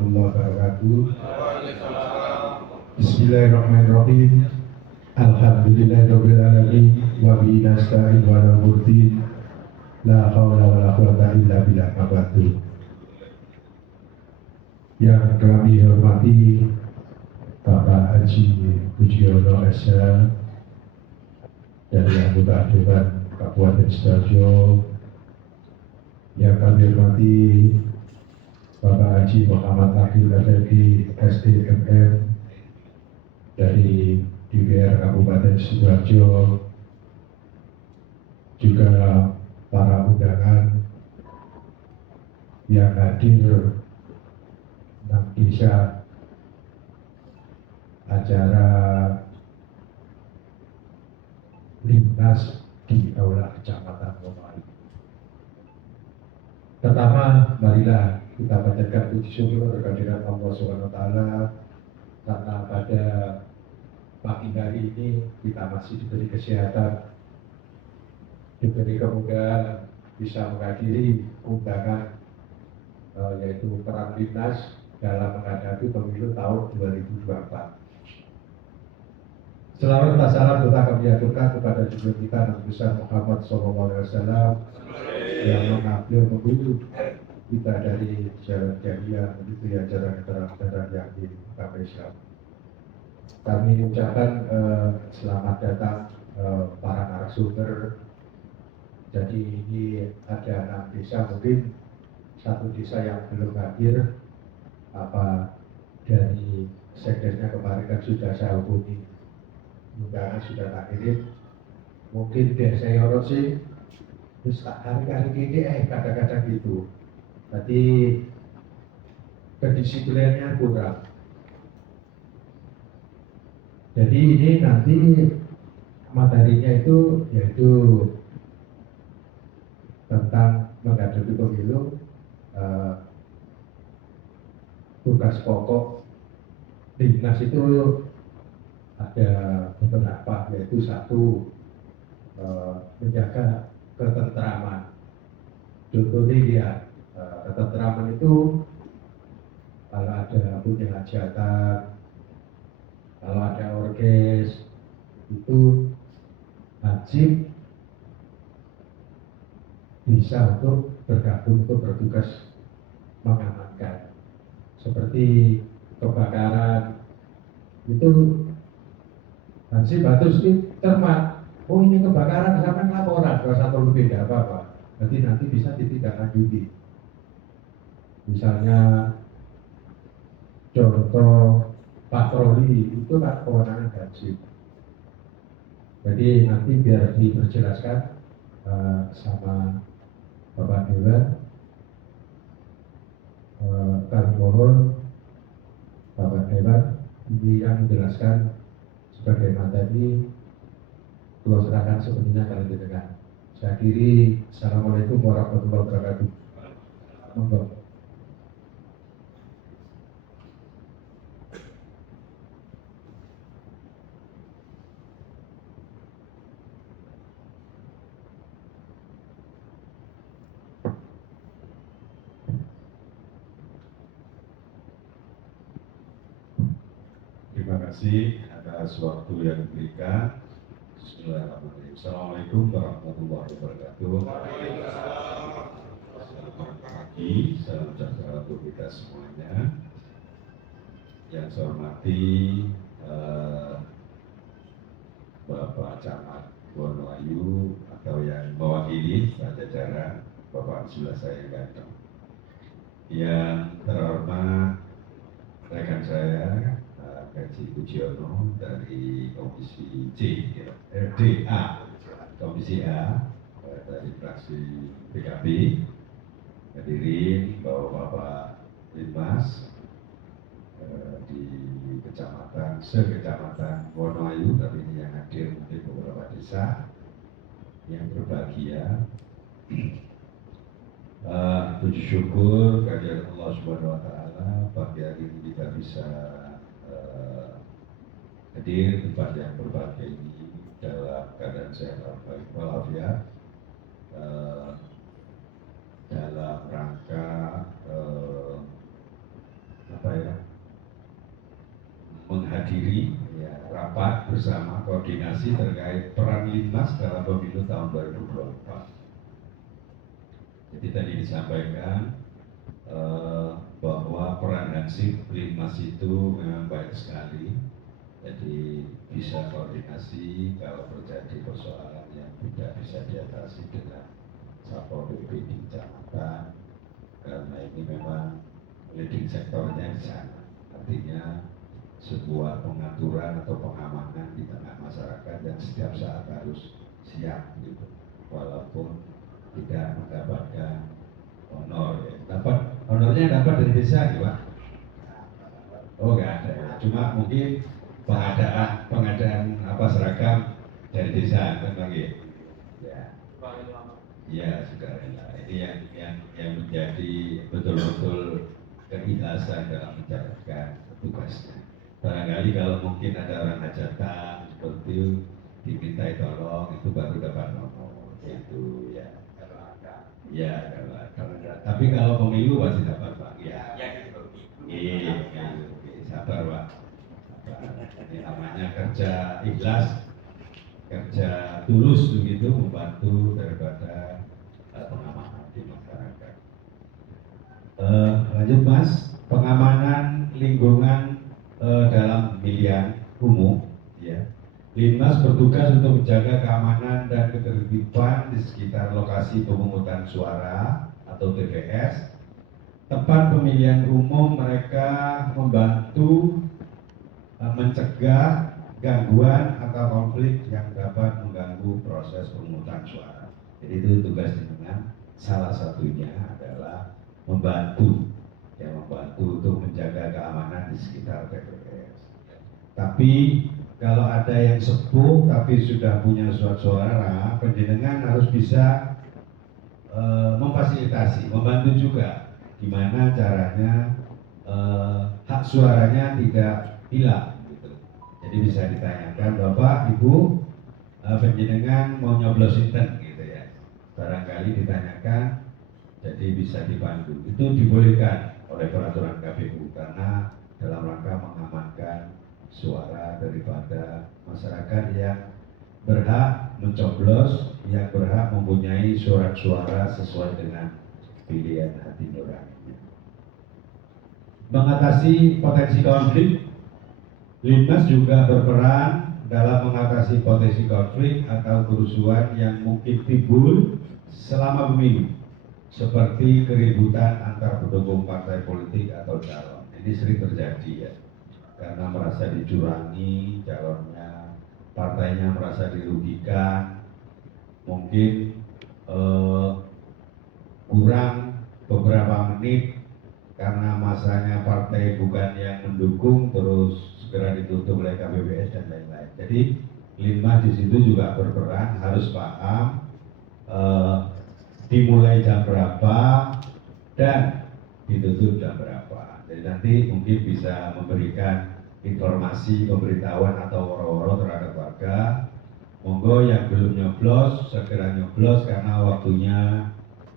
warahmatullahi wabarakatuh. Bismillahirrahmanirrahim. Alhamdulillahirabbil alamin wa bihi nasta'in wa la murti la haula wa la quwwata illa billah mabadu. Yang kami hormati Bapak Haji Pujiono SH dari anggota Dewan Kabupaten Sidoarjo, yang kami hormati Bapak Haji Muhammad Akil Effendi SDMM dari DPR Kabupaten Sidoarjo, juga para undangan yang hadir dalam desa acara Limnas di Aula Kecamatan Wonoayu. Pertama, marilah kita panjatkan puji syukur kehadirat Allah Subhanahu wa taala karena pada pagi hari ini kita masih diberi kesehatan, diberi kemudahan bisa menghadiri undangan yaitu Perang Limnas dalam menghadapi pemilu tahun 2024. Selamat dan salam doa kami aturkan kepada junjungan kita Nabi besar Muhammad SAW yang mengambil pemilu kita dari jalan jahiliyah menuju ya jalan terang yang di agama Islam. Kami ucapkan selamat datang para narasumber. Jadi ini ada 6 desa, mungkin satu desa yang belum hadir, dari sekdesnya kemarin kan sudah saya hubungi, undangan sudah tak kirim. Mungkin desa Yoro sih, terus hari-hari ini kadang-kadang gitu. Jadi kedisiplinannya kurang. Jadi ini nanti materinya itu yaitu tentang menghadapi pemilu. Tugas pokok Limnas itu ada beberapa, yaitu satu, menjaga ketentraman. Contohnya ya, ketentraman itu kalau ada punya hajatan, kalau ada orkes, itu wajib bisa untuk bergabung untuk bertugas mengamankan. Seperti kebakaran itu wajib harus cermat. Oh ini kebakaran, siapa laporan kalau satu lebih tidak apa-apa. Nanti bisa ditindaklanjuti. Misalnya contoh patroli itu kan kewenangan wajib. Jadi nanti biar diperjelaskan sama Bapak Dewan, kami mohon Bapak Dewan ini yang menjelaskan sebagai materi. Kalau serahkan sepenuhnya kalian dengar. Saya akhiri. Assalamualaikum warahmatullahi wabarakatuh. Monggo. Terima kasih atas waktu yang diberikan. Bismillahirrahmanirrahim. Assalamualaikum warahmatullahi wabarakatuh. Selamat pagi, salam sejahtera untuk kita semuanya. Yang saya hormati Bapak Camat Wonoayu atau yang mewakili jajaran Bapak sebelah saya ganteng. Yang terhormat rekan saya Haji Pujiono dari Komisi Komisi A dari fraksi PKB, hadirin Bapak Limnas di sekecamatan Wonoayu, tapi ini yang hadir mungkin beberapa desa yang berbahagia. Puji syukur kehadirat Allah Subhanahu wa taala pagi hari ini kita bisa hadir di tempat yang berbahagia ini dalam keadaan sehat walafiat, dalam rangka menghadiri ya, rapat bersama koordinasi terkait peran Linmas dalam pemilu tahun 2024. Jadi tadi disampaikan bahwa peran Hansip Linmas itu memang baik sekali. Jadi bisa koordinasi kalau terjadi persoalan yang tidak bisa diatasi dengan Satpol PP di kecamatan, karena ini memang leading sektornya di sana. Artinya sebuah pengaturan atau pengamanan di tengah masyarakat yang setiap saat harus siap gitu, walaupun tidak mendapatkan honor ya. Honornya dapat dari desa ya Pak? Oh nggak ada ya, cuma mungkin pengadaan apa seragam dari desa kan lagi ya. Ya sudah rela. Ini yang menjadi betul-betul keikhlasan dalam menjalankan tugasnya. Barangkali kalau mungkin ada orang hajatan seperti itu dimintai tolong, itu baru dapat nomor itu ya. Ya kalau ada. Tapi kalau pemilu pasti dapat Pak. Ya. Iya, sabar Pak. Ini namanya kerja ikhlas, kerja tulus begitu, membantu daripada pengamanan di masyarakat. Lanjut Mas, pengamanan lingkungan dalam pemilihan umum, ya. Linmas bertugas untuk menjaga keamanan dan ketertiban di sekitar lokasi pemungutan suara atau TPS. Tempat pemilihan umum mereka membantu mencegah gangguan atau konflik yang dapat mengganggu proses pemungutan suara. Jadi itu tugas jenengan, salah satunya adalah membantu untuk menjaga keamanan di sekitar TPS. Tapi kalau ada yang sepuh tapi sudah punya surat suara, penjenengan harus bisa memfasilitasi, membantu juga gimana caranya hak suaranya tidak hilang gitu. Jadi bisa ditanyakan, Bapak, Ibu, penjenengan mau nyoblos sinten gitu ya. Barangkali ditanyakan, jadi bisa dibantu. Itu dibolehkan oleh peraturan KPU karena dalam rangka mengamankan suara daripada masyarakat yang berhak mencoblos, yang berhak mempunyai surat suara sesuai dengan pilihan hati nuraninya. Mengatasi potensi konflik, Linmas juga berperan dalam mengatasi potensi konflik atau kerusuhan yang mungkin timbul selama pemilu, seperti keributan antar pendukung partai politik atau calon. Ini sering terjadi ya, karena merasa dicurangi calonnya, partainya merasa dirugikan, mungkin kurang beberapa menit karena masanya partai bukan yang mendukung, terus segera ditutup oleh KPPS dan lain-lain. Jadi Linmas di situ juga berperan, harus paham dimulai jam berapa dan ditutup jam berapa. Jadi nanti mungkin bisa memberikan informasi, pemberitahuan atau woro-woro terhadap warga. Monggo yang belum nyoblos segera nyoblos karena waktunya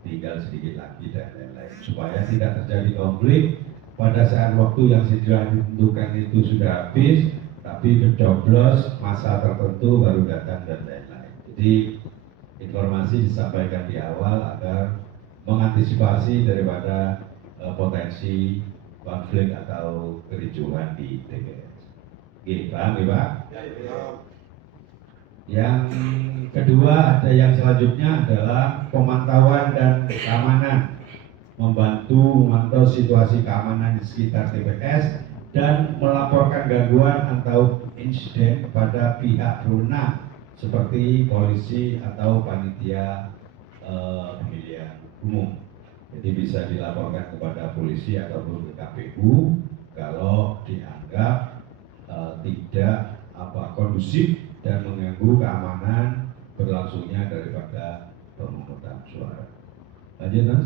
tinggal sedikit lagi dan lain-lain, supaya tidak terjadi konflik pada saat waktu yang sudah ditentukan itu sudah habis, tapi mencoblos masa tertentu baru datang dan lain-lain. Jadi informasi disampaikan di awal agar mengantisipasi daripada potensi konflik atau kericuhan di TPS. Oke, paham ya Pak? Yang kedua, ada yang selanjutnya adalah pemantauan dan keamanan, memantau situasi keamanan di sekitar TPS dan melaporkan gangguan atau insiden kepada pihak berwenang seperti polisi atau panitia pemilihan umum. Jadi bisa dilaporkan kepada polisi ataupun ke KPU kalau dianggap tidak kondusif dan mengganggu keamanan berlangsungnya daripada pemungutan suara. Lanjut Mas.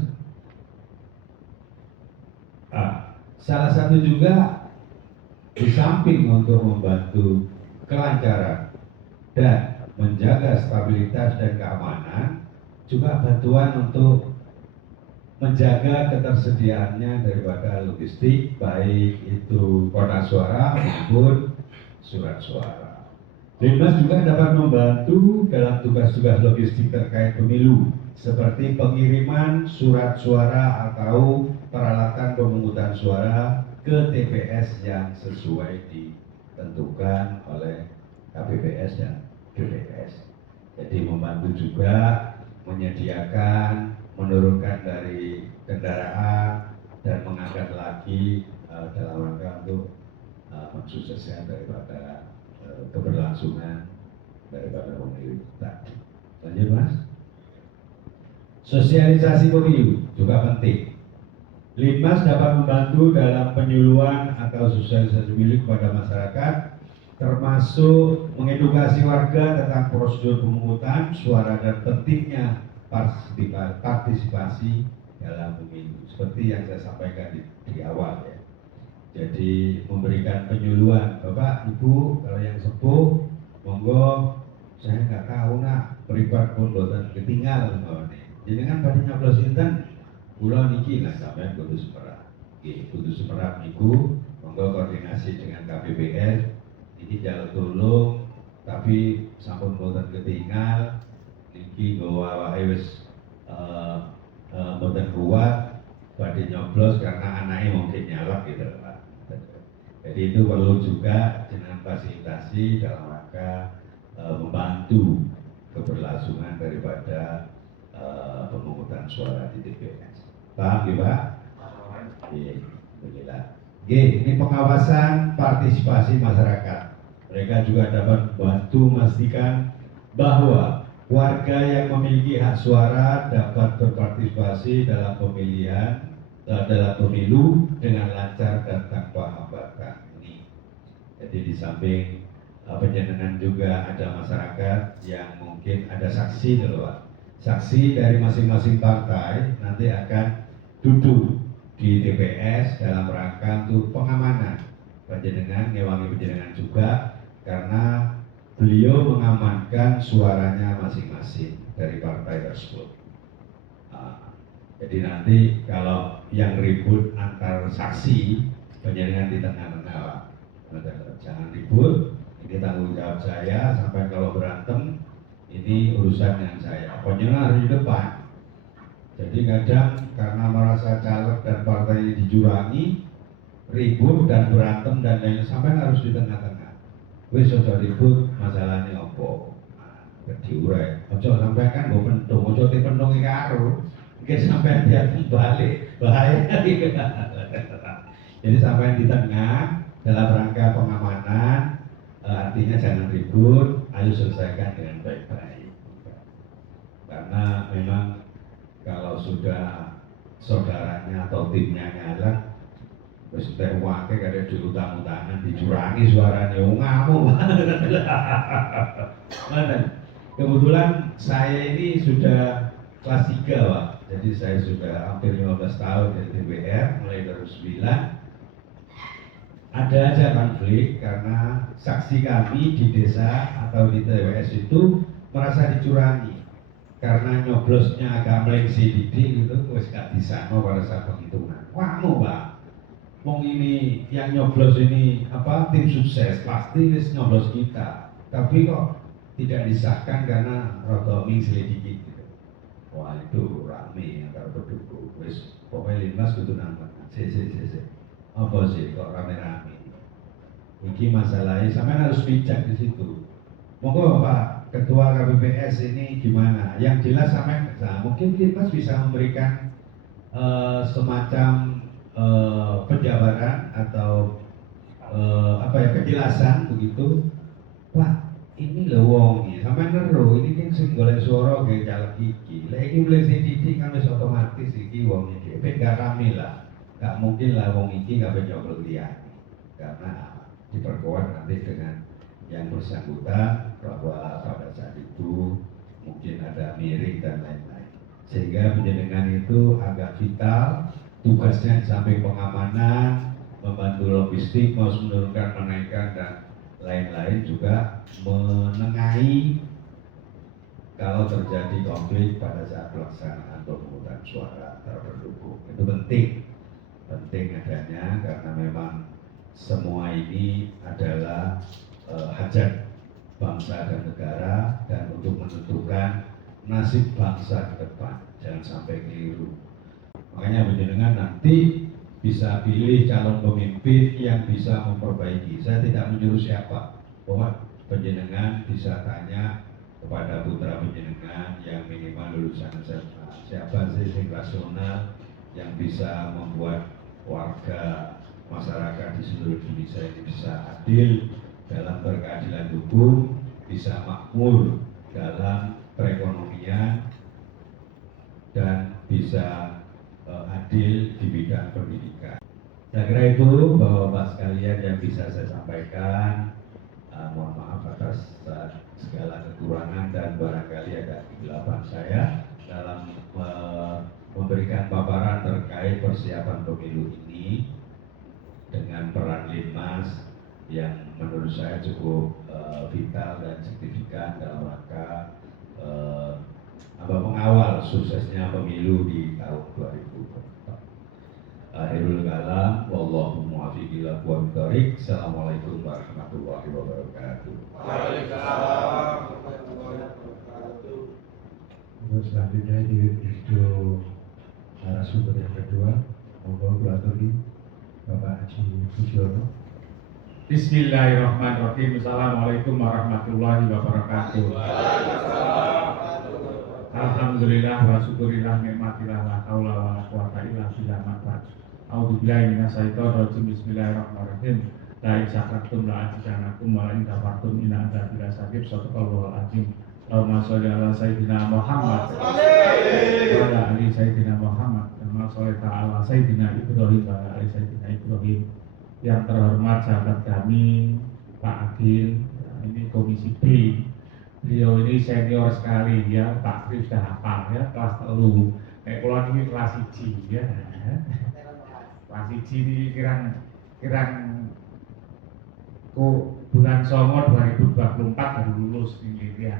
Salah satu juga di samping untuk membantu kelancaran dan menjaga stabilitas dan keamanan, juga bantuan untuk menjaga ketersediaannya daripada logistik, baik itu kotak suara maupun surat suara. Linmas juga dapat membantu dalam tugas-tugas logistik terkait pemilu, seperti pengiriman surat suara atau peralatan pemungutan suara ke TPS yang sesuai ditentukan oleh KPPS dan BPS. Jadi membantu juga menyediakan, menurunkan dari kendaraan dan mengangkat lagi dalam rangka untuk mensukseskan daripada keberlangsungan daripada pemilu tadi. Lanjut Mas. Sosialisasi pemilu juga penting. Linmas dapat membantu dalam penyuluhan atau sosialisasi pemilu kepada masyarakat, termasuk mengedukasi warga tentang prosedur pemungutan suara dan pentingnya partisipasi dalam pemilu. Seperti yang saya sampaikan di awal ya. Jadi memberikan penyuluhan, Bapak, Ibu, kalau yang sepuh, monggo, saya nggak tahu nak, beribadah pun boten ketinggal, jadi kan pada nyoblos inten, kula niki lah sampai kudu semerap, kudu semerap niku, monggo koordinasi dengan KPPS, ini jalur tolong, tapi sampun boten ketinggal, niki bawa wis boten kuat, pada nyoblos karena anaknya mungkin nyalak gitu Pak. Jadi itu perlu juga dengan fasilitasi dalam rangka membantu keberlangsungan daripada pemungutan suara di TPS. Paham ya Pak? Alhamdulillah. Ini pengawasan partisipasi masyarakat. Mereka juga dapat membantu memastikan bahwa warga yang memiliki hak suara dapat berpartisipasi dalam pemilihan dalam pemilu dengan lancar dan tanpa hambatan ini. Jadi di samping penjenengan juga ada masyarakat yang mungkin ada saksi dulu Pak. Saksi dari masing-masing partai nanti akan duduk di TPS dalam rangka untuk pengamanan penjenengan, ngewangi penjenengan juga karena beliau mengamankan suaranya masing-masing dari partai tersebut. Jadi nanti kalau yang ribut antar saksi, penjaringan di tengah-tengah, jangan ribut. Ini tanggung jawab saya. Sampai kalau berantem, ini urusan yang saya. Pokoknya harus di depan. Jadi kadang karena merasa caleg dan partai dicurangi, ribut dan berantem dan lain sampai harus di tengah-tengah. Wis ojo ribut, masalahnya opo. Diurai. Ojo sampai kan gue pentung, ojo dipendungi karo. Mungkin sampai dia kembali bahaya. Jadi sampai di tengah dalam rangka pengamanan, artinya jangan ribut, ayo selesaikan dengan baik-baik. Karena memang kalau sudah saudaranya atau timnya nyalak, terus teh wake kada diutang-utangan, dicurangi suaranya, ngamuk. Kebetulan saya ini sudah kelas 3 Pak. Jadi saya sudah hampir 15 tahun dari DPR, mulai 2009. Ada aja konflik karena saksi kami di desa atau di TPS itu merasa dicurangi. Karena nyoblosnya agak melengsih dikit gitu, wes gak bisa pada saat penghitungan. Kamu Pak, mau ini yang nyoblos ini apa tim sukses pasti wis nyoblos kita. Tapi kok tidak disahkan karena rada mingsli dikit. Wah itu rame antara pendukung. Wis pokoknya Linmas kudu nambah. Apa sih kok rame-rame? Ini masalahnya, sampai harus bijak di situ. Monggo Pak Ketua KPPS ini gimana? Yang jelas sampai, nah, mungkin Linmas bisa memberikan semacam penjabaran atau kejelasan begitu. Pak, ini lho wong iki sampean nero ini kan sing golek swara ge caleg iki. Lah iki mulai sing titik kan wis otomatis iki wong iki. Gak rame lah. Gak mungkin lah wong iki gak nyoblos liyane. Karena diperkuat nanti dengan yang bersangkutan bahwa pada saat itu mungkin ada miring dan lain-lain. Sehingga penjenengan itu agak vital, tugasnya di samping pengamanan, membantu logistik, mau menurunkan, menaikkan dan lain-lain juga menengahi kalau terjadi konflik pada saat pelaksanaan pemungutan suara terpendukung. Itu penting adanya karena memang semua ini adalah hajat bangsa dan negara dan untuk menentukan nasib bangsa ke depan. Jangan sampai keliru. Makanya penjenengan nanti bisa pilih calon pemimpin yang bisa memperbaiki. Saya tidak menyuruh siapa, bahwa penjenengan bisa tanya kepada putra penjenengan yang minimal lulusan SMA. Siapa sih yang rasional yang bisa membuat warga masyarakat di seluruh Indonesia ini bisa adil dalam berkeadilan hukum, bisa makmur dalam perekonomian, dan bisa adil di bidang pendidikan. Saya kira itu Bapak-Bapak sekalian yang bisa saya sampaikan. Mohon maaf atas segala kekurangan dan barangkali ada kegelapan saya dalam memberikan paparan terkait persiapan pemilu ini dengan peran Linmas yang menurut saya cukup vital dan signifikan dalam rangka mengawal suksesnya pemilu di tahun 2024. Akhirul kalam, wallahu muwaffiq ila aqwamit thoriq. Assalamualaikum warahmatullahi wabarakatuh. Waalaikumsalam warahmatullahi wabarakatuh. Untuk selanjutnya di video narasumber yang kedua, monggo Kulaturi Bapak Haji Fujiono. Bismillahirrahmanirrahim. Assalamualaikum warahmatullahi wabarakatuh. Alhamdulillah wa syukurillah nikmatillah la haula wa la quwata illa billah ma'bad. A'udzubillahi minasyaitonir rajim. Bismillahirrahmanirrahim. La in syakartum la azidannakum wa la in kafartum inna adzabi lasyadid. Shadaqallahul azim. Allahumma sholli ala sayyidina Muhammad wa ala ali sayyidina Muhammad. Kama shallaita ala sayyidina Ibrahim wa ala ali sayyidina Ibrahim. Yang terhormat sahabat kami Pak Agil, ini Komisi B. Beliau ini senior sekali ya, Pak Kris sudah hafal ya, kelas 3. Kayak kalau ini kelas 1 ya. Kelas 1 ini kirang bulan Songo 2024 baru lulus ini ya.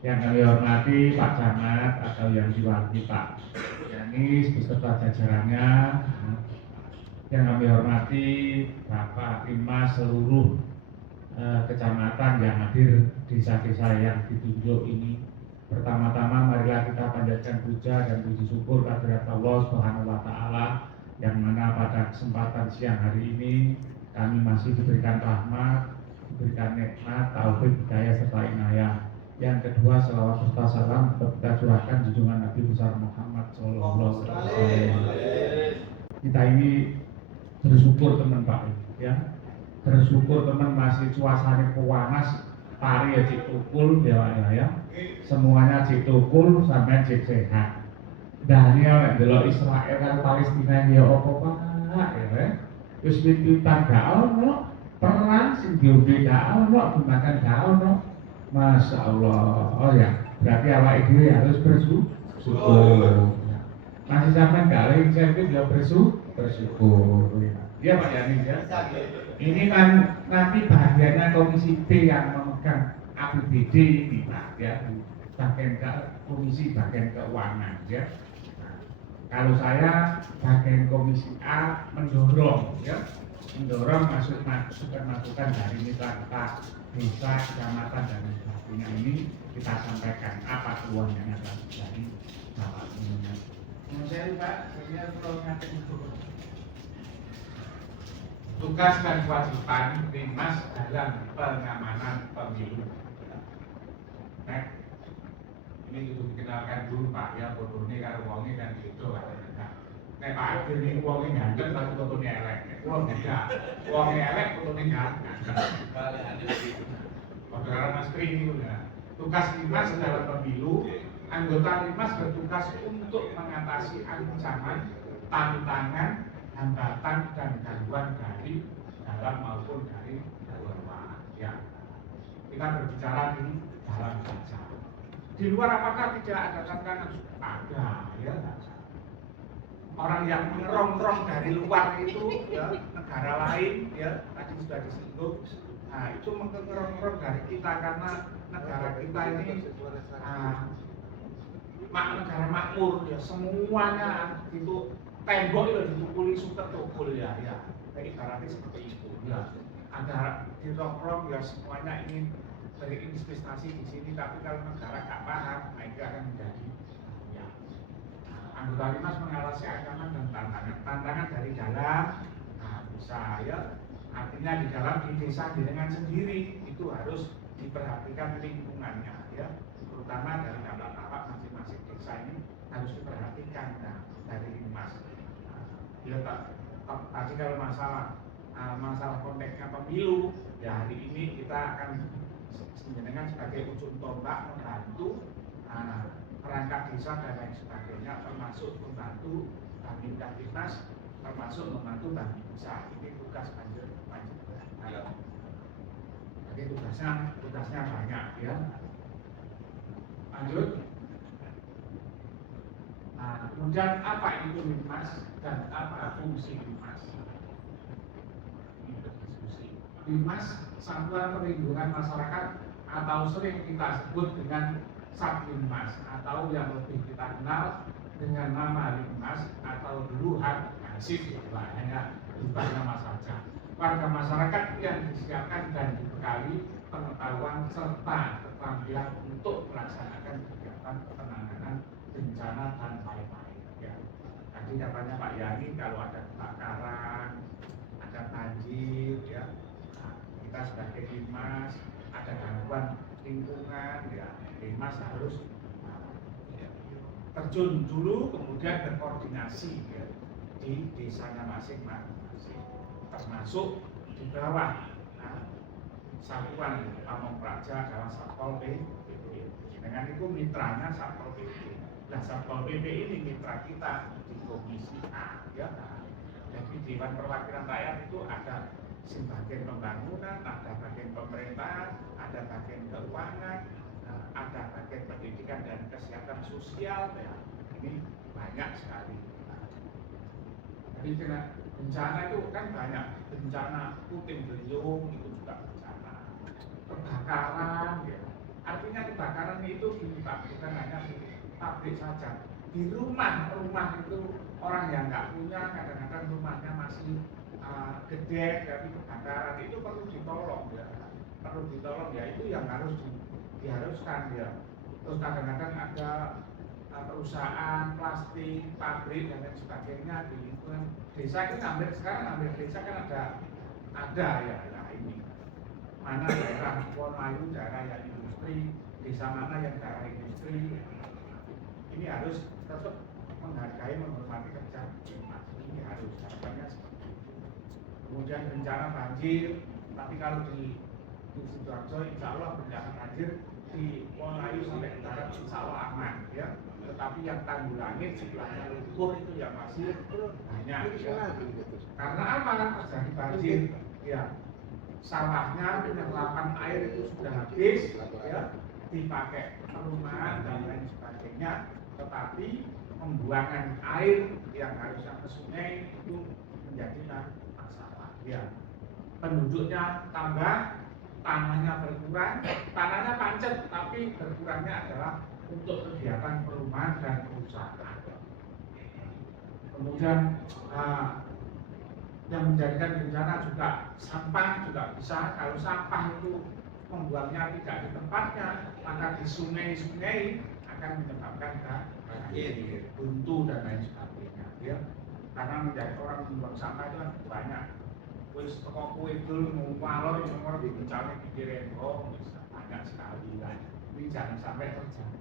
Yang kami hormati Pak Camat atau yang diwakili Pak Yanis beserta jajarannya. Yang kami hormati Bapak Linmas seluruh kecamatan yang hadir di desa-desa yang ditunjuk ini. Pertama-tama marilah kita panjatkan puja dan puji syukur kehadirat Allah Subhanahu wa taala yang mana pada kesempatan siang hari ini kami masih diberikan rahmat, diberikan nikmat, taufik, hidayah serta inayah. Yang kedua, selawat serta salam kita curahkan junjungan Nabi besar Muhammad sallallahu alaihi wasallam. Kita ini bersyukur teman Pak ya. Bersyukur teman masih suasana panas, tari ya cik tukul ya. Semuanya cik tukul sampai cik sehat. Dah ini oleh delok Israel dan Palestina ya apa Pak ya. Wis pipitan gak ono, perang sing diombe gak ono, dimakan gak ono. Masya Allah. Oh ya, berarti awake dhewe harus bersyukur. Masih sampai gak ada insentif ya bersyukur. Ya Pak Yani ya. Ini kan nanti bagiannya Komisi B yang memegang APBD ini Pak ya, bagian Komisi bagian keuangan ya. Nah, kalau saya bagian Komisi A mendorong ya, mendorong masukan dari mitra desa, kecamatan dan sebagainya ini kita sampaikan apa keluhan yang ada dari Bapak semuanya. Saya Pak, saya perlu ngatain tugas dan kewajiban Linmas dalam pengamanan pemilu. Nah, ini untuk dikenalkan dulu Pak ya, fotonya karo wonge kan gitu katanya. Nek Pak Agil ini wonge ganteng tapi fotonya elek. Wong beda. Wonge elek fotonya ganteng. Foto karo Mas Tri ini ya. Tugas Linmas dalam pemilu, anggota Linmas bertugas untuk mengatasi ancaman, tantangan, hambatan dan gangguan dari dalam maupun dari luar. Ya, kita berbicara di dalam saja. Di luar apakah tidak ada tantangan? Ada, ya. Orang yang mengerong-rong dari luar itu, ya, negara lain, ya, tadi sudah disinggung. Nah, itu mengerong-rong dari kita karena negara kita ini negara makmur, ya, semuanya itu. Tembok itu dipukuli suket tukul ya, kayak ibaratnya seperti itu. Ya. ada di rongrong ya semuanya ingin berinvestasi di sini, tapi kalau negara nggak paham, nah itu akan menjadi ya. Anggota Limas mengalami ancaman dan tantangan dari dalam, nah bisa ya, artinya di dalam di desa jenengan sendiri itu harus diperhatikan lingkungannya ya, terutama dari dampak-dampak masing-masing desa ini harus diperhatikan dari Limas. Ya tadi kalau masalah konteksnya pemilu, ya hari ini kita akan dengan sebagai ujung tombak membantu perangkat desa dan lain sebagainya, termasuk membantu Bambina Dinas, termasuk membantu Bambina Desa. Ini tugas banjir. Jadi tugasnya banyak ya. Lanjut. Nah, kemudian apa itu Limas dan apa fungsi Limas? Limas, Satuan Perlindungan Masyarakat atau sering kita sebut dengan Satlinmas, atau yang lebih kita kenal dengan nama Limas atau dulu Hansip, hanya berubah nama saja. Warga masyarakat yang disiapkan dan dibekali pengetahuan serta keterampilan untuk melaksanakan kegiatan penanganan bencana dan lain-lain. Ya. Tadi katanya Pak Yani kalau ada kebakaran, ada banjir, ya. Kita sebagai Limas ada gangguan lingkungan ya, Limas harus terjun dulu, kemudian berkoordinasi ya, di desanya masing-masing, termasuk di bawah Satuan Pamong Praja adalah Satpol PP. Dengan itu mitranya Satpol PP. Nah Satpol PP ini mitra kita di Komisi A ya. Jadi Dewan Perwakilan Rakyat itu ada bagian pembangunan, ada bagian pemerintahan, ada bagian keuangan, ada bagian pendidikan dan kesehatan sosial, ya. Ini banyak sekali. Jadi kena bencana itu kan banyak, bencana puting beliung itu juga bencana, kebakaran, ya. Artinya kebakaran itu bukan hanya di pabrik saja, di rumah itu orang yang nggak punya kadang-kadang rumahnya masih gede dari kebakaran itu perlu ditolong ya, itu yang harus diharuskan ya. Terus kadang-kadang ada perusahaan plastik, pabrik dan lain sebagainya di lingkungan desa. Ini hampir desa kan ada ya, nah ini mana daerah Wonoayu daerah yang industri, desa mana yang daerah industri, ini harus tetap menghargai, menghormati kerja ini harus harapannya seperti itu. Kemudian bencana banjir, tapi kalau di Sidoarjo insya Allah bencana banjir di Wonoayu sampai ke darat insya Allah aman ya. Tetapi yang Tanggulangit sebelahnya lumpuh itu yang masih banyak ya. Karena apa? Terjadi banjir ya, sawahnya penyerapan air itu sudah habis ya, dipakai perumahan dan lain sebagainya, tetapi pembuangan air yang harusnya ke sungai itu menjadi masalah ya. Penduduknya tambah, tanahnya berkurang, tanahnya pancet, tapi berkurangnya adalah untuk kegiatan perumahan dan perusahaan. Kemudian yang menjadikan bencana juga sampah juga bisa. Kalau sampah itu membuangnya tidak di tempatnya, maka di sungai-sungai akan menyebabkan banjir, buntu dan lain sebagainya. Ya. Karena menjadi orang membuang sampah itu kan banyak. Wis toko kue dulu ngumpalor nomor di bencana di Rembong banyak sekali lah. Ini jangan sampai terjadi.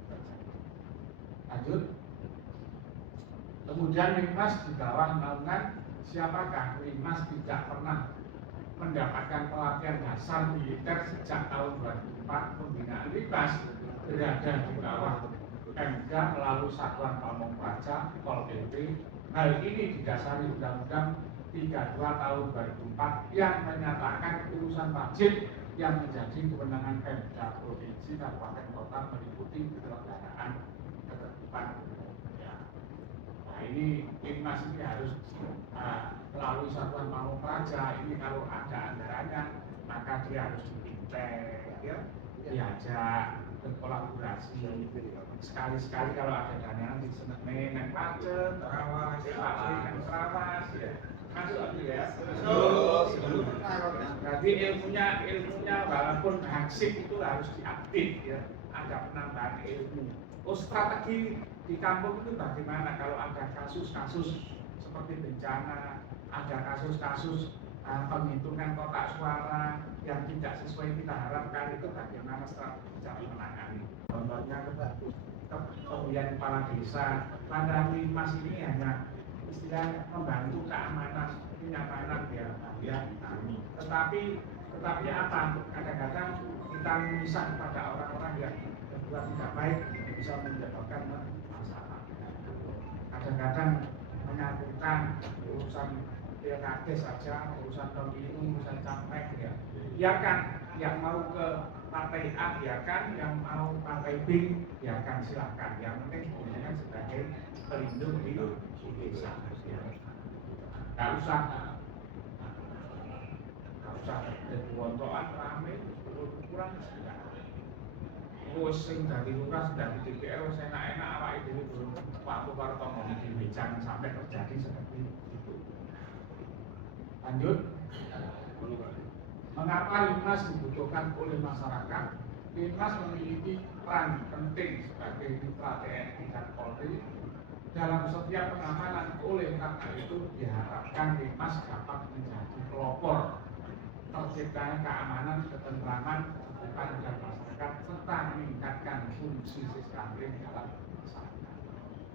Lanjut. Kemudian Limas di bawah naungan siapakah? Limas tidak pernah mendapatkan pelatihan dasar militer sejak tahun 2004. Pembinaan Limas berada di bawah Pemda melalui Satuan Pamong Praja Pol PP. Hal ini didasari Undang-Undang 32 tahun 2004 yang menyatakan urusan wajib yang menjadi kewenangan Pemda Provinsi Kabupaten Kota meliputi penyelenggaraan ketertiban umum. Ya. Nah ini Limas ini harus melalui Satuan Pamong Praja. Ini kalau ada anggarannya maka dia harus dipimpin, ya, diajak berkolaborasi. Sekali-sekali kalau ada dana di Senene, naik Pacet, Terawas, naik Terawas, ya. Masuk ya. Berarti Jadi ilmunya walaupun hansip itu harus diupdate ya, ada penambahan ilmu. Oh, strategi di kampung itu bagaimana kalau ada kasus-kasus seperti bencana, ada kasus-kasus penghitungan kotak suara yang tidak sesuai kita harapkan, itu bagaimana strategi cara menangani. Contohnya pemilihan kepala desa, Pandami Mas ini hanya istilah membantu keamanan, kenyamanan ya kami. Tetapi apa? Kadang-kadang kita memisah pada orang-orang yang berbuat tidak baik bisa menyebabkan masalah. Kadang-kadang menyatukan urusan pilkada saja, urusan pemilu, urusan caleg ya. Biarkan yang mau ke partai A biarkan, yang mau partai B biarkan, silahkan. Yang penting hubungan sebagai pelindung di desa. Nggak usah kegontokan rame, kurang sudah. Terus sing dari lurah, dari DPR, enak-enak awak itu belum waktu baru ngomong di jangan sampai terjadi seperti itu. Lanjut. Mengapa Linmas dibutuhkan oleh masyarakat? Linmas memiliki peran penting sebagai mitra TNI dan Polri dalam setiap pengamanan. Oleh karena itu diharapkan Linmas dapat menjadi pelopor terciptanya keamanan, ketentraman, ketertiban dan masyarakat serta meningkatkan fungsi sistem dalam masyarakat.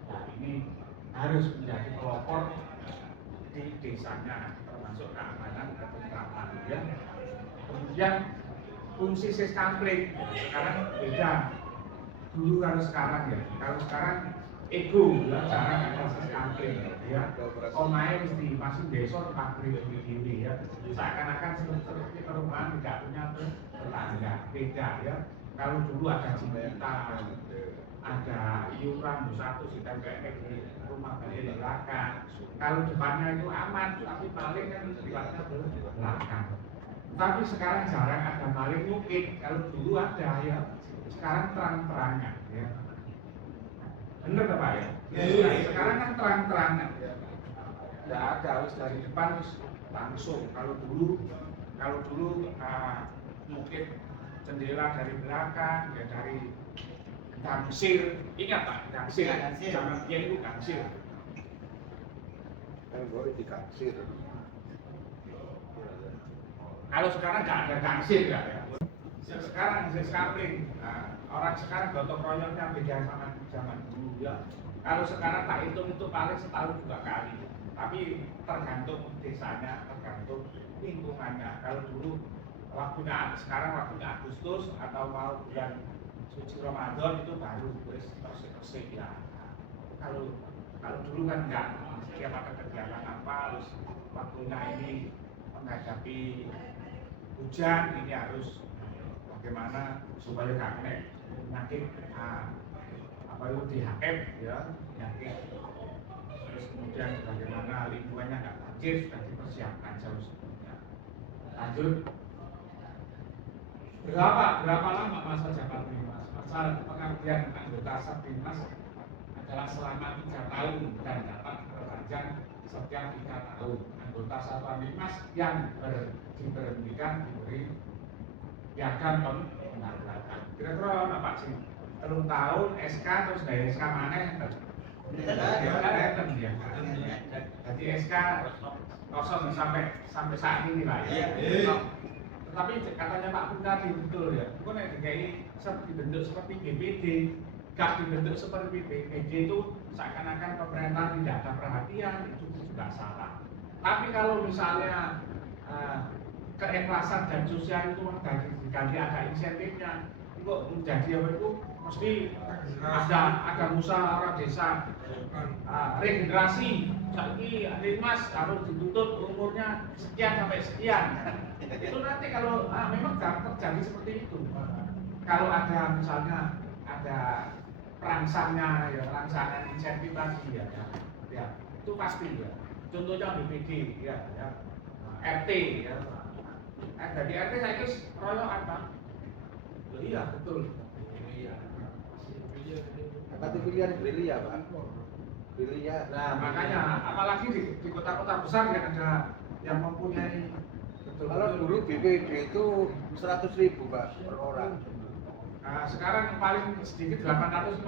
Nah, ini harus menjadi pelopor di desanya, termasuk keamanan, ketentraman ya. Kemudian fungsi siskampling sekarang beda. Dulu kalau sekarang ya, kalau sekarang ego ya, jarang ada siskampling ya. Omae mesti masih besok pabrik ini ya. Seakan-akan seperti perumahan tidak punya tetangga, beda ya. Kalau dulu ada cita, ada iuran satu ditempel di rumah bagian belakang. Kalau depannya itu aman, tapi paling kan sifatnya belakang. Tapi sekarang jarang ada maling mungkin. Kalau dulu ada ya, sekarang terang-terangan ya. Bener tak Pak ya? Nah, sekarang kan terang-terangan. Tidak ada harus dari depan harus langsung. Kalau dulu mungkin jendela dari belakang ya, dari gangsir. Ingat Pak, gangsir. Zaman dia itu gangsir. Boleh dikansir. Kalau sekarang nggak ada gangsir ya. Sekarang siskampling. Nah, orang sekarang gotong royongnya beda sama zaman dulu ya. Kalau sekarang tak hitung itu paling setahun 2 kali. Tapi tergantung desanya, tergantung lingkungannya. Kalau dulu sekarang waktunya Agustus atau mau bulan suci Ramadan itu baru bersih ya. Kalau dulu kan enggak, setiap ada kegiatan apa harus waktunya ini menghadapi hujan, ini harus bagaimana supaya nggak kena penyakit apa itu DHF ya, penyakit. Terus kemudian bagaimana lingkungannya nggak banjir sudah dipersiapkan jauh sebelumnya. Lanjut. Berapa lama masa jabatan Linmas? Masa pengabdian anggota Sabinmas adalah selama 3 tahun dan dapat diperpanjang setiap 3 tahun. Anggota Satuan Linmas yang diberhentikan diberi piagam penghargaan. Kira-kira apa sih? 3 tahun SK terus dari SK mana yang ya. Jadi SK kosong sampai saat ini Pak ya. Tetapi katanya Pak Pun tadi betul ya. Itu nek dibentuk seperti BPD, gak dibentuk seperti BPD itu seakan-akan pemerintah tidak ada perhatian, itu juga salah. Tapi kalau misalnya keikhlasan dan sosial itu diganti ada insentifnya, itu menjadi apa itu mesti ada usaha desa regenerasi. Saiki Linmas harus dituntut umurnya sekian sampai sekian. Itu nanti kalau memang terjadi seperti itu. Kalau ada misalnya ada rangsangan insentif tadi ya, itu pasti ya. Contohnya BPD ya, RT ya. Dari RT saya kira royokan Pak. Iya betul. Apa itu pilihan gerilya Pak? Gerilya. Nah makanya apalagi di kota-kota besar yang ada yang mempunyai Kalau dulu BPD itu 100.000 Pak per orang. Nah, sekarang yang paling sedikit 850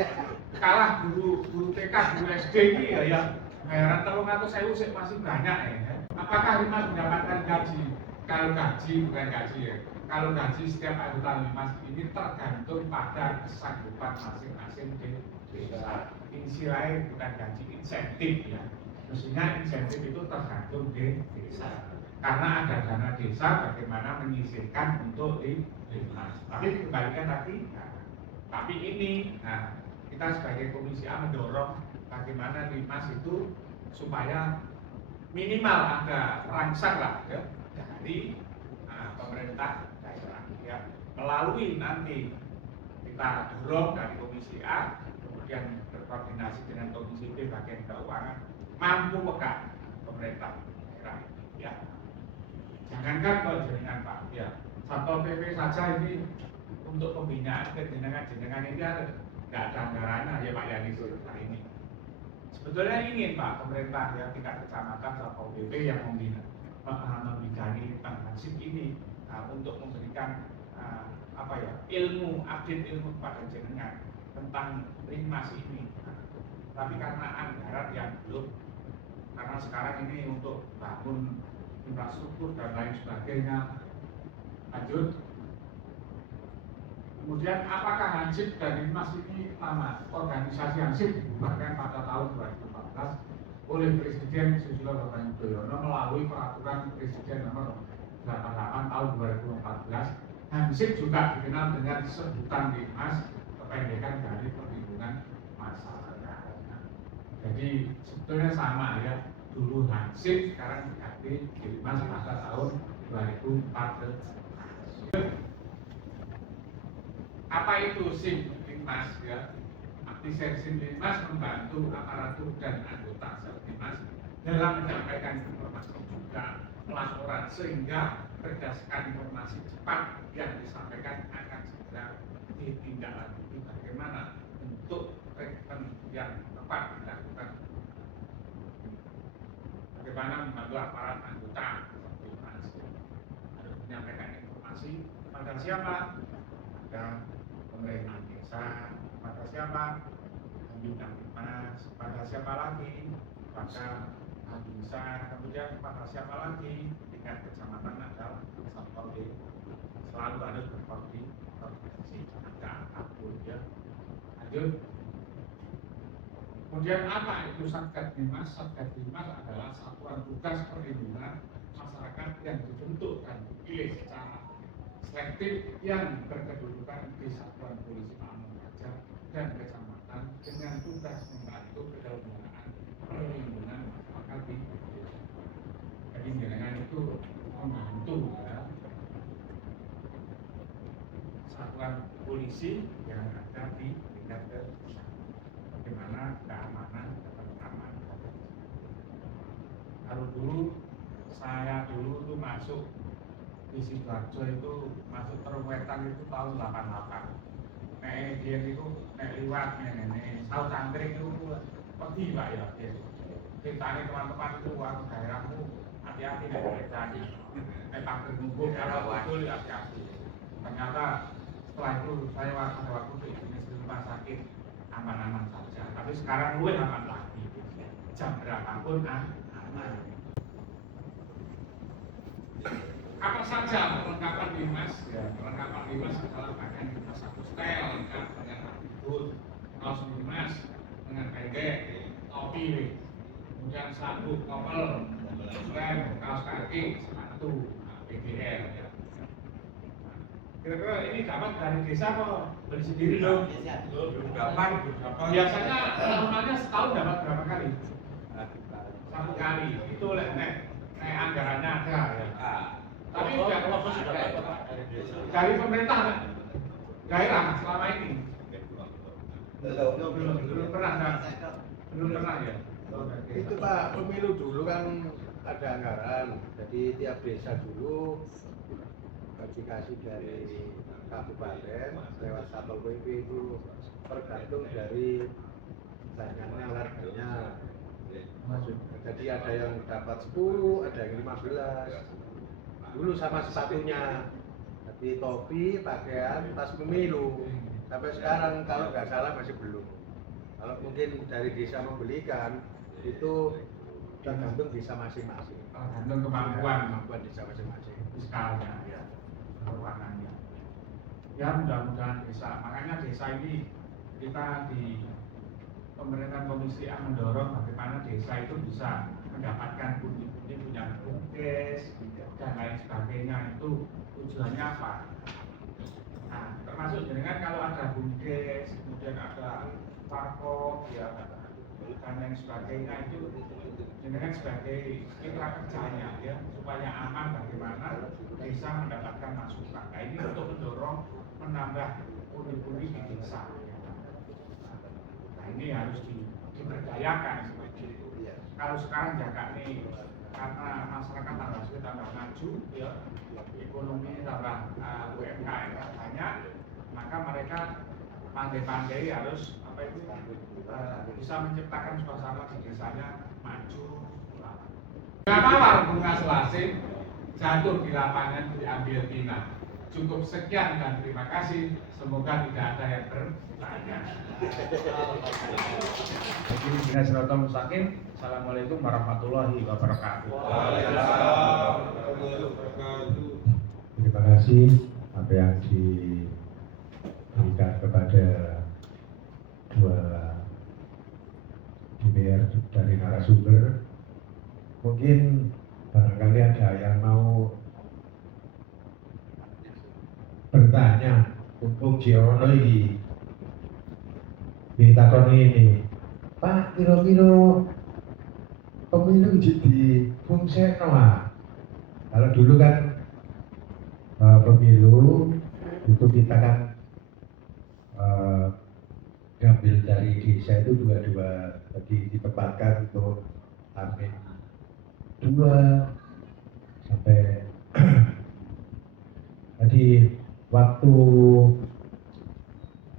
ya. Kalah guru TK, guru SD ini ya bayaran 300.000 sih masih banyak ya. Apakah Limas mendapatkan gaji? Kalau gaji bukan gaji ya. Kalau gaji setiap anggota Limas ini tergantung pada kesanggupan masing-masing di desa. Istilahnya bukan gaji, insentif ya. Mestinya insentif itu tergantung di desa. Karena ada dana desa, bagaimana menyisihkan untuk di Limas. Tapi dikembalikan tadi, tapi ini, kita sebagai Komisi A mendorong bagaimana Limas itu supaya minimal ada rangsang lah ya, dari pemerintah daerah ya, melalui nanti kita dorong dari Komisi A, kemudian berkoordinasi dengan Komisi B bagian keuangan mampu pegang pemerintah daerah ya. Jangankan kalau jenengan Pak ya, Satpol PP saja ini untuk pembinaan ke jenengan ini nggak ada anggarannya ya Pak Yani seperti ini. Sebetulnya ingin Pak pemerintah ya tingkat kecamatan Satpol PP yang membidani tentang hansip ini untuk memberikan ilmu, update ilmu kepada jenengan tentang Limas ini. Tapi karena anggaran yang belum, karena sekarang ini untuk bangun infrastruktur dan lain sebagainya. Lanjut. Kemudian apakah Hansip dan Limas ini lama? Organisasi Hansip dibubarkan pada tahun 2014 oleh Presiden Susilo Bambang Yudhoyono melalui peraturan Presiden nomor 88 tahun 2014. Hansip juga dikenal dengan sebutan Limas, kependekan dari perlindungan masyarakat. Jadi sebetulnya sama ya. Dulu Hansip, sekarang diganti Limas pada tahun 2014. Apa itu SIM Limas ya? Arti SIM Limas membantu aparatur dan anggota Limas dalam menyampaikan informasi juga pelaporan sehingga berdasarkan informasi cepat yang disampaikan akan segera ditindaklanjuti bagaimana untuk treatment yang tepat dilakukan. Bagaimana membantu aparat anggota Limas harus menyampaikan informasi kepada siapa? Kepada pemerintah desa, kepada siapa? Bintang Limas, kepada siapa lagi? Kepada desa, kemudian kepada siapa lagi? Tingkat kecamatan adalah Satpol PP. Selalu harus berkoordinasi dengan apapun ya. Lanjut. Kemudian apa itu Satgas Limas? Satgas Limas adalah satuan tugas perlindungan masyarakat yang dibentuk dan dipilih secara selektif yang berkedudukan di Satuan Polisi Pamong Praja dan Kecamatan dengan tugas membantu penyelenggaraan perlindungan masyarakat di desa. Jadi jenengan itu membantu ya, satuan polisi yang ada di tingkat desa. Bagaimana keamanan dan keamanan. Kalau dulu saya tuh masuk di Sidoarjo itu masuk Terwetan itu tahun 88. Dia itu liwat ini Saut Cangkrik itu pergi Pak ya. Ceritanya teman-teman itu warga daerahmu hati-hati nih Terwetan. Pakai nunggu kalau betul hati-hati. Ternyata setelah itu saya pada waktu itu di rumah sakit aman-aman saja. Tapi sekarang lu aman lagi. Jam berapapun aman. Apa saja perlengkapan Limas? Ya, perlengkapan Limas adalah pakaian Limas satu setel lengkap dengan atribut, kaos Limas dengan pendek, topi, kemudian sabuk, kopel, rem, kaos kaki, sepatu, PGR. Ya. Kira-kira ini dapat dari desa atau beli sendiri dong? Biasanya normalnya setahun dapat berapa kali? Satu kali. Itu naik anggarannya ada ya. Tapi dari pemerintah daerah selama ini belum pernah ya. Itu Pak, pemilu dulu kan ada anggaran, jadi tiap desa dulu dikasih dari kabupaten lewat Satpol PP itu tergantung dari banyaknya warganya. Jadi ada yang dapat 10, ada yang 15. dulu sama sepatunya. Jadi topi, pakaian, tas pemilu. Sampai sekarang kalau nggak salah masih belum. Kalau mungkin dari desa membelikan itu tergantung desa masing-masing. Tergantung kemampuan Desa masing-masing. fiskalnya, ya, keuangannya. Ya mudah-mudahan desa, makanya desa ini kita di pemerintahan Komisi A mendorong bagaimana desa itu bisa mendapatkan pundi-pundi punya bumdes dan lain sebagainya. Itu tujuannya apa? Nah, termasuk dengan kalau ada bumdes, kemudian ada parkok, ya, dan lain sebagainya itu dengan sebagai mitra kerjanya, ya, supaya aman bagaimana desa mendapatkan masukan. Nah, ini untuk mendorong menambah pundi-pundi di desa. Nah, ini harus diberdayakan seperti itu. Kalau sekarang jaga nih, karena masyarakat tambah maju, ya, ekonomi tambah UMKM banyak, maka mereka pandai-pandai harus bisa menciptakan suasana di desanya maju. Kenapa bunga selasih jatuh di lapangan diambil Tina? Cukup sekian dan terima kasih. Semoga tidak ada yang bertanya. Assalamualaikum warahmatullahi wabarakatuh. Terima kasih apa yang diberikan kepada dua DPR dari narasumber. Mungkin barangkali ada yang mau bertanya untuk Jiono ini. Ditakoni ini, Pak, kira-kira pemilu jadi fungsi apa? Kalau dulu kan pemilu itu kita kan ngambil dari desa itu dua-dua, jadi ditempatkan untuk amin 2 sampai jadi waktu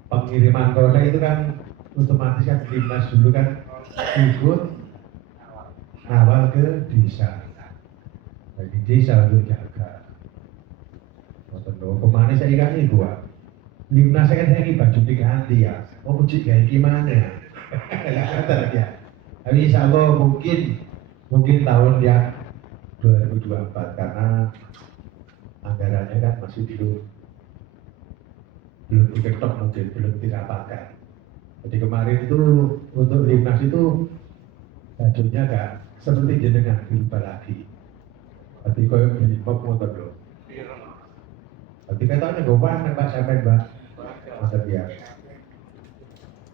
pengiriman kode itu kan otomatis kan dinas dulu kan ikut awal ke desa, bagi desa untuk jaga. Kemana saya ikan ini gua, Limnas saya kan ini baju diganti ya, mau uji kayak gimana ya? Ya. Tapi insya Allah mungkin tahun yang 2024 karena anggarannya kan masih belum diketok, mungkin belum dirapatkan. Jadi kemarin itu untuk Limnas itu bajunya gak seperti jenengan dirubah lagi. Tapi kau beli pop motor loh. Tapi katanya gopan Pak sampai Mbak. Masa biar.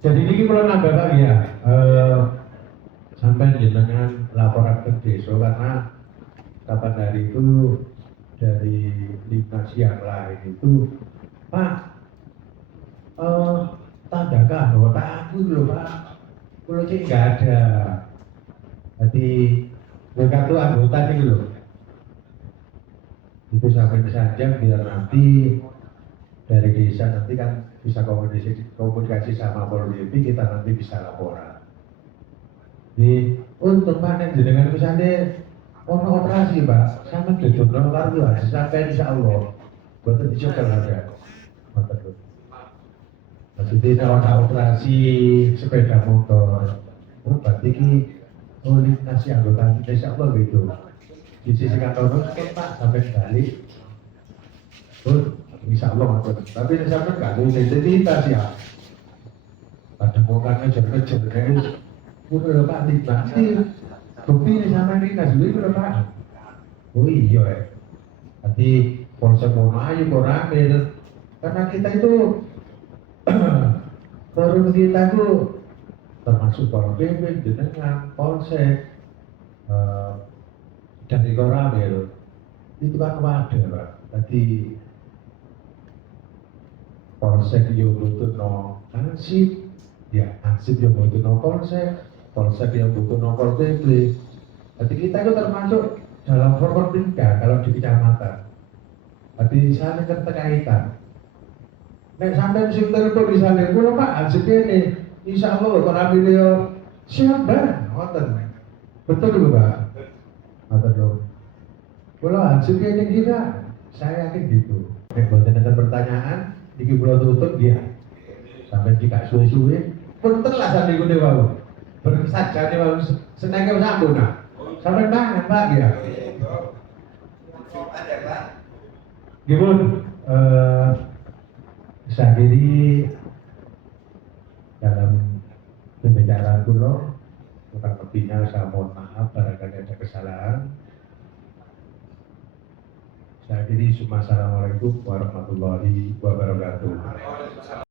Jadi ini kalau nambah lagi ya, sampai jenengan laporan ke desa karena kapan hari itu dari Limnas yang lain itu Pak. Tandakah bahwa tak aku dulu Pak, kalau cik nggak ada, jadi kartu anggota ini loh, itu sampai saja biar nanti dari desa nanti kan bisa komunikasi sama Polri, kita nanti bisa laporan. Jadi untuk panen jenengan misalnya ono operasi Pak, sama jodoh kartu sampai insya Allah, betul dicoba ada, betul. Maksudnya kalau ada operasi sepeda motor, berarti ki Limnas anggota Indonesia Allah gitu. Di sisi kantor kan Pak sampai balik, insya Allah maksudnya. Tapi ini sampai nggak ada identitas ya. Pada bukannya jernih, udah Pak Limnas. Bukti ini sama Limnas dulu udah Pak. Oh iya ya. Nanti polsek mau aja mau ambil, karena kita itu forum kita itu termasuk Polres PP, jenengan, polsek, dan Koramil itu kan wadah Pak. Tadi polsek yang butuh ansip, ya ansip yang butuh polsek, polsek yang butuh Pol PP. Jadi kita itu termasuk dalam forum 3 kalau di kecamatan. Jadi saling keterkaitan. Nek sampai sing terus misalnya, kalau Pak ansip ini, insya Allah kalau beliau siap banget, ngoten. Betul dulu Pak. Ngoten dulu. Kalau hasilnya yang kira, saya yakin gitu. Buat ada pertanyaan, iki kula tutup dia. Sampai jika suwe-suwe, punten lah sampai gue wau. Bersajane wau senenge wis ampun nah. Sampai mangan Pak ya. Gimana? Saya diri dalam pembicaraan kula kurang lebihnya saya mohon maaf barangkali ada kesalahan. Saya diri Assalamualaikum warahmatullahi wabarakatuh.